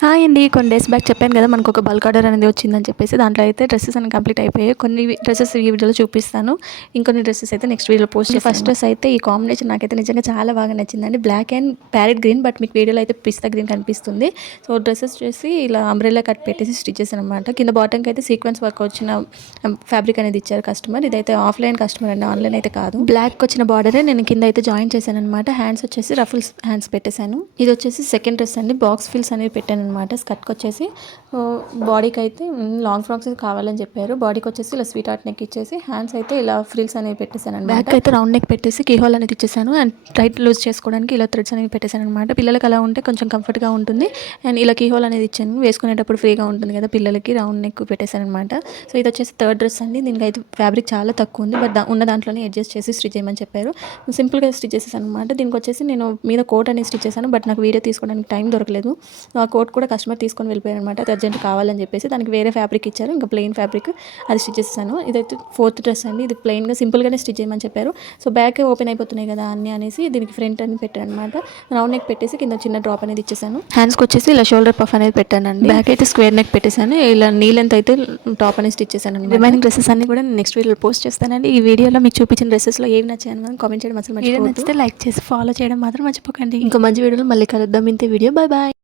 Hi అండి. కొన్ని days back చెప్పాను కదా మనకు ఒక బల్క్ ఆర్డర్ అనేది వచ్చిందని చెప్పేసి. దాంట్లో అయితే డ్రెసెస్ అన్ని కంప్లీట్ అయిపోయాయి. కొన్ని డ్రెసెస్ ఈ వీడియోలో చూపిస్తాను. ఇంకొన్ని డ్రెసెస్ అయితే నెక్స్ట్ వీడియోలో పోస్ట్ చేస్తాను. ఫస్ట్ డ్రెస్ అయితే ఈ కాంబినేషన్ నాకైతే నిజంగా చాలా బాగా నచ్చిందండి. Black and parrot green, but మీకు వీడియోలో అయితే పిస్తా గ్రీన్ కనిపిస్తుంది. సో డ్రెసెస్ చేసి ఇలా అంబ్రెల్లా కట్ పెట్టేసి స్టిచ్ చేశాను అనమాట. కింద బాటంకి అయితే సీక్వెన్స్ వర్క్ వచ్చిన ఫ్యాబ్రిక్ అనేది ఇచ్చారు కస్టమర్. ఇదైతే ఆఫ్లైన్ కస్టమర్ అండి, ఆన్లైన్ అయితే కాదు. బ్లాక్ వచ్చిన బార్డరే నేను కింద అయితే జాయిన్ చేశాను అనమాట. హ్యాండ్స్ వచ్చేసి రఫుల్స్ హ్యాండ్స్ పెట్టేశాను. ఇది వచ్చేసి సెకండ్ డ్రెస్ అండి. బాక్స్ ఫిల్స్ అనేవి పెట్టాను అనమాట. స్కర్ట్కి వచ్చేసి బాడీకి అయితే లాంగ్ ఫ్రాక్స్ కావాలని చెప్పారు. బాడీకి వచ్చేసి ఇలా స్వీట్ హార్ట్ నెక్ ఇచ్చేసి హ్యాండ్స్ అయితే ఇలా ఫ్రిల్స్ అనేవి పెట్టేశాను అనమాట. బ్యాక్ అయితే రౌండ్ నెక్ పెట్టేసి కీహోల్ అనేది ఇచ్చేసాను. అండ్ టైట్ లూజ్ చేసుకోవడానికి ఇలా థ్రెడ్స్ అనేవి పెట్టేశాను అనమాట. పిల్లలకి అలా ఉంటే కొంచెం కంఫర్ట్గా ఉంటుంది. అండ్ ఇలా కీహోల్ అనేది ఇచ్చాను, వేసుకునేటప్పుడు ఫ్రీగా ఉంటుంది కదా పిల్లలకి. రౌండ్ నెక్ పెట్టేశాను అనమాట. సో ఇది వచ్చేసి థర్డ్ డ్రెస్ అండి. దీనికి అయితే ఫ్యాబ్రిక్ చాలా తక్కువ ఉంది, బట్ ఉన్న దాంట్లోనే అడ్జస్ట్ చేసి స్టిచ్ చేయమని చెప్పారు. సింపుల్గా స్టిచ్ చేసేసాను అనమాట. దీనికి వచ్చేసి నేను మీద కోట్ అనేది స్టిచ్ చేశాను, బట్ నాకు వీడియో తీసుకోవడానికి టైం దొరకలేదు. ఆ కోట్ కూడా కస్టమర్ తీసుకొని వెళ్ళిపోయారు అనమాట. అది అర్జెంట్ కావాలని చెప్పేసి దానికి వేరే ఫ్యాబ్రిక్ ఇచ్చారు, ఇంకా ప్లెయిన్ ఫ్యాబ్రిక్ అది స్టిచ్ చేస్తాను. ఇదైతే ఫోర్త్ డ్రెస్ అండి. ఇది ప్లెయిన్గా సింపుల్గానే స్టిచ్ చేయమని చెప్పారు. సో బ్యాక్ ఓపెన్ అయిపోతున్నాయి కదా అన్నీ అనేసి దీనికి ఫ్రంట్ అని పెట్టాను అనమాట. రౌండ్ నెక్ పెట్టేసి కింద చిన్న డ్రాప్ అనేది ఇచ్చేసాను. హ్యాండ్స్కి వచ్చేసి ఇలా షోల్డర్ పఫ్ అనేది పెట్టానండి. బ్యాక్ అయితే స్క్వేర్ నెక్ పెట్టేశాను. ఇలా నీ లెంత్ అయితే టాప్ అనేది స్టిచ్ చేశాను. రిమైనింగ్ డ్రెస్సెస్ అన్ని కూడా నెక్స్ట్ వీడియోలో పోస్ట్ చేస్తానండి. ఈ వీడియోలో మీకు చూపించిన డ్రెస్సెస్లో ఏవి నచ్చాయని కామెంట్ చేయడం అసలు మర్చిపోవద్దు. నచ్చితే లైక్ చేసి ఫాలో చేయడం మాత్రం మర్చిపోకండి. ఇంకో మంచి వీడియోలో మళ్ళీ కలుద్దాం. ఇంతే వీడియో. Bye bye.